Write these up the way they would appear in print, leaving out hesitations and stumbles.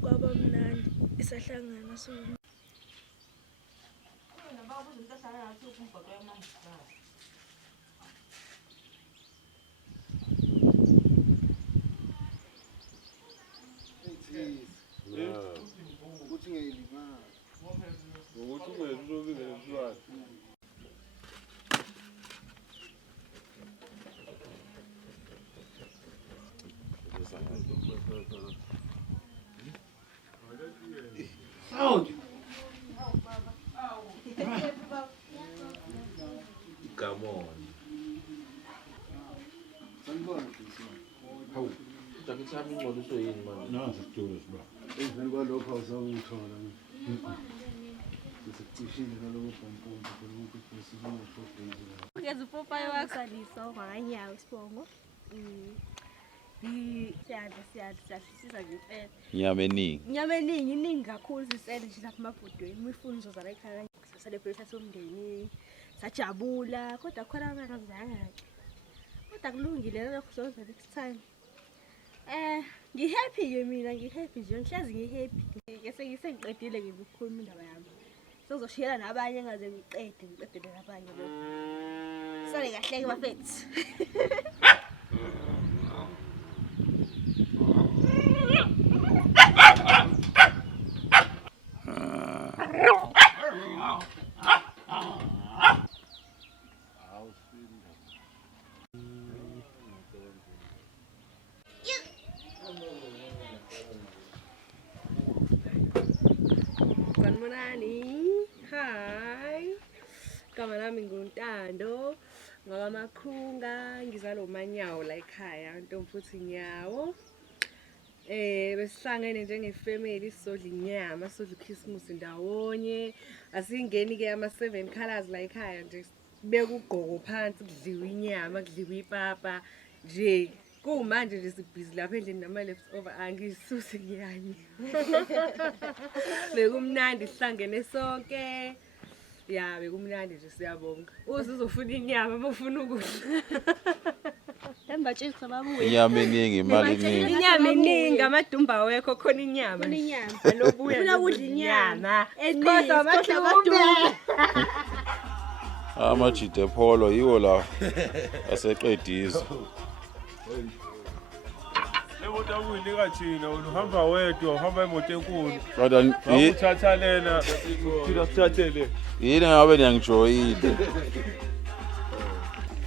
Kwaba mnandi isahlangana so Come on. How? Tapi kami mau suyin man. No, it's Judas, bro. It's been going to cause some trouble. It's a cushion and a little pom-pom, but the local person won't put things in it. Because the Popeye works at this so far, yeah, it's Pongo. Nyameningi iningi kakhulu sisele nje lapha emabhodweni imifunzo zala ekhaya saselephela somndeni sajabula kodwa khona angakazanga kodwa kulungile lokho soze next time ngihappy ke mina ngihappy nje ngihlazi ngihappy ke sengiqedile ke ukukhuluma indaba yami sozoshiyela nabanye engaze ngiqedele nabanye lokho sale kahle ke bafethu Hi, kama nami nguNtando ngakamakhunga ngizalo Nyawo la ekhaya ntombi futhi Nyawo besihlangene njengefamily sodla inyama sodla uChristmas ndawonye asingeni ke ama 7 colors la ekhaya nje beka uGogo phansi kudliwa inyama kudliwa ipapa nje kumanje nje sibhizi lapha endlini nama leftover angisusi ngiyani bekumnandi sihlangene sonke ya bekumnandi nje siyabonga uzofuna inyama mafuna ukudla embatshisa babuye inyama eningi imali eningi inyama eningi amadumba wekho khona inyama alobuya ufuna ukudla inyama kodwa amadumba amajide polo yiwo la aseqedizwe Lewota uyinika thina uhamba wedwa uhamba imoto enkulu kodwa uthatha lena thina sithathele yini ngabe niyangijoyile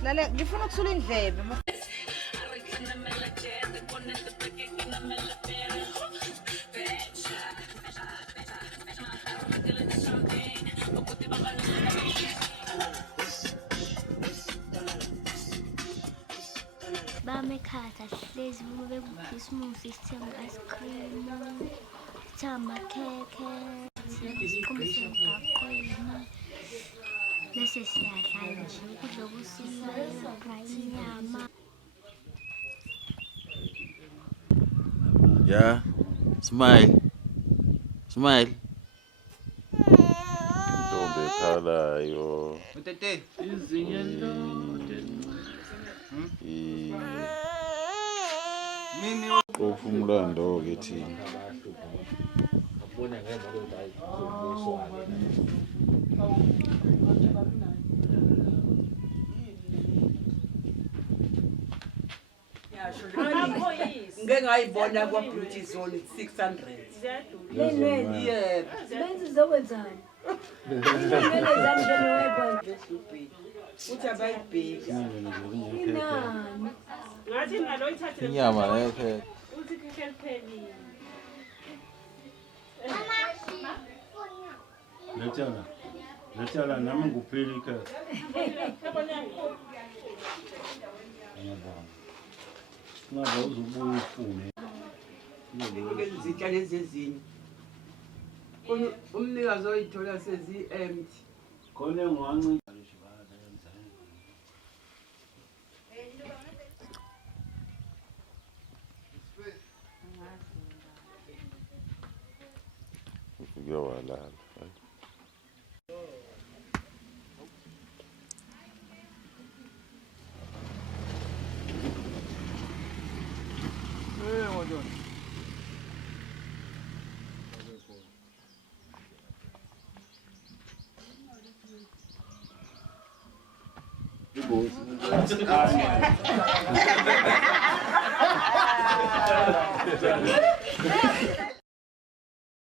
lale ngifuna ukusula indlebe Bamekhatha hlezi bube Christmas isithenga ice cream amakhekhe siqhubise ngakhoyini bese siyadla nje ukudla okusimayo inyama yeah smile ntombi ekhalayo Tete mimi ofumlando ke thina Abona ngemolo bayi kumuswane. ngeke ngayibona kwa Beauty Zone 600. yebo benzi zokwenzani ngeke zami njengoyibona Uthi abayibheki. inani ngathi ngalo ithathe inyama yakhe uthi khekhe pheli Letshala nami ngupheli ikhaya. Ngaba uzobuya ufune. Izitshalo ezezinye. Umnikazi oyithola sezi-empty. Khona engiwancika. ufike walala.